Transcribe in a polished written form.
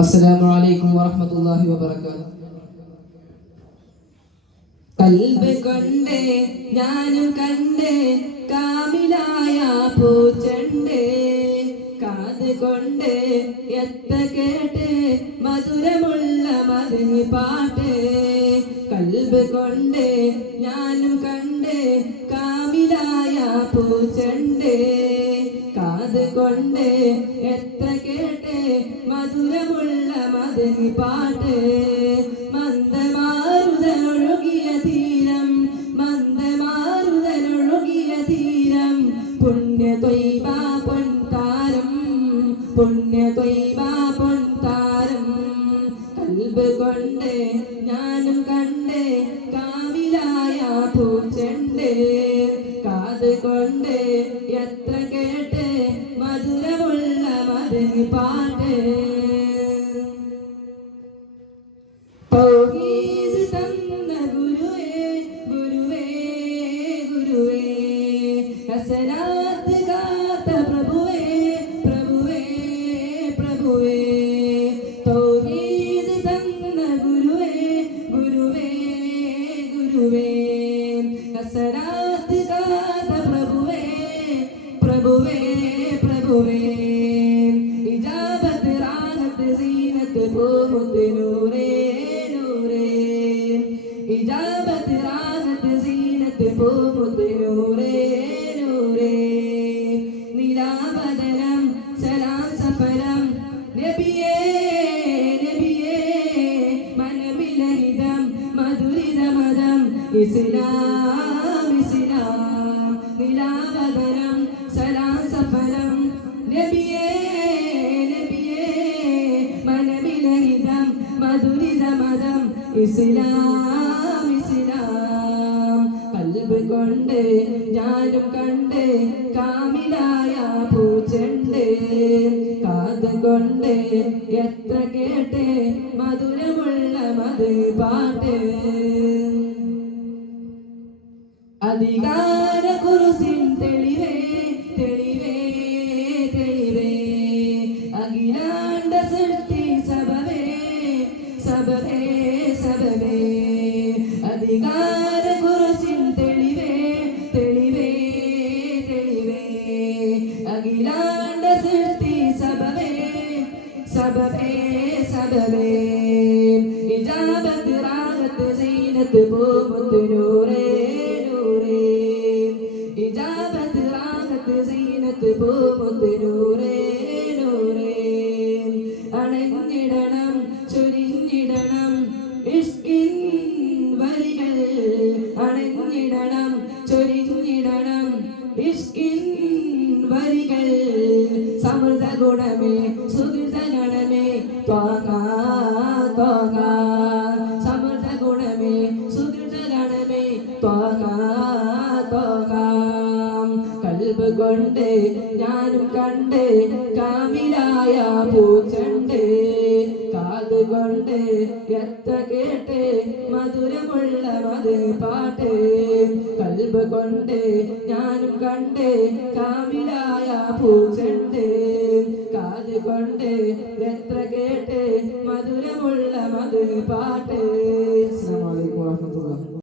അസ്സലാമു അലൈക്കും വറഹ്മത്തുള്ളാഹി വബറകാതുഹു. കൽബ് കൊണ്ടേ ഞാനും കണ്ടേ കാമിലായ പൂച്ചണ്ടേ, കാത് കൊണ്ട് എത്ത കേട്ട് മധുരമുള്ള മദനി പാട്ട്. കൽബ് കൊണ്ട് ഞാനും കണ്ടേ കാമിലായ പൂച്ചണ്ടേ, കാത് കൊണ്ട് എത്ര കേട്ട് മധുരമുള്ള മദനി പാട്ട്. മന്ദമാരുതനൊഴുകിയ തീരം, മന്ദമാരുതനൊഴുകിയ തീരം, പുണ്യ ത്വയ്ബ പൊൻതാരം, പുണ്യ ത്വയ്ബ പൊൻതാരം. കൽബ് കൊണ്ട് ഞാനും കണ്ടേ കാമിലായ പൂച്ചണ്ടേ, കാത് കൊണ്ട് എത്ര കേട്ട് മധുരമുള്ള മദനി പാട്ട്. തൗഹീദ് തന്ന ഗുരുവേ ഗുരുവേ ഗുരുവേ, ഹസനാത്ത് കാത്ത പ്രഭുവേ പ്രഭുവേ പ്രഭുവേ. തൗഹീദ് തന്ന ഗുരുവേ ഗുരുവേ ഗുരുവേ, ഹസനാത്ത് കാത്ത പ്രഭുവേ പ്രഭുവേ പ്രഭുവേ. ഇജാബത്ത് റാഹത്ത് സീനത്ത് പൂമുത്ത് നൂറേ നൂറേ, ഇജാബത്ത് റാഹത്ത് സീനത്ത് പൂമുത്ത് നൂറേ നൂറേ. നിലാവദനം സലാം സഫലം നബിയേ നബിയേ, മനമിലഹിതം മധുരിത മതം ഇസ്ലാം ഇസ്ലാം. നിലാവദനം സലാം സഫലം നബിയേ നബിയേ, മനമിലഹിതം മധുരിത മതം ഇസ്ലാം ഇസ്ലാം. കൽബ് കൊണ്ട് ഞാനും കണ്ട് കാമിലായ പൂച്ചണ്ട്, കാത് കൊണ്ട് എത്ര കേട്ട് മധുരമുള്ള മദനി പാട്ട്. അധികാര കുർസിൻ തെളിവേ തെളിവേ തെളിവേ, അഖിലാണ്ട സൃഷ്ടി സബവേ സബവേ സബവേ. അധികാര കുർസിൻ തെളിവേ തെളിവേ തെളിവേ, അഖിലാണ്ട സൃഷ്ടി സബവേ സബവേ സബവേ. ഇജാബത്ത് റാഹത്ത് സീനത്ത് പൂമുത്ത് നൂറേ നൂറേ, ഇജാബത്ത് റാഹത്ത് സീനത്ത് പൂമുത്ത് നൂറേ നൂറേ. അണഞ്ഞിടണം ചൊരിഞ്ഞിടണം ഇഷ്കിൻ വരികൾ, അണഞ്ഞിടണം ചൊരിഞ്ഞിടണം ഇഷ്കിൻ വരികൾ. സമൃദ്ധ ഗുണമേ സുഹൃത ഗണമേ ത്വാകാ ത്വാകാ, സമൃദ്ധ ഗുണമേ സുഹൃത ഗണമേ ത്വാകാ ത്വാകാ. കൽബ് കൊണ്ട് ഞാനും കണ്ട് കാമിലായ പൂച്ചണ്ട്, കാത് കൊണ്ട് എത്ര കേട്ട് മധുരമുള്ള മദനി പാട്ട്. കൽബ് കൊണ്ട് ഞാനും കണ്ട് കാമിലായ പൂച്ചണ്ട്, കാത് കൊണ്ട് എത്ര കേട്ട് മധുരമുള്ള മദനി പാട്ട്. അസ്സലാമു അലൈക്കും വറഹ്മത്തുള്ളാഹി.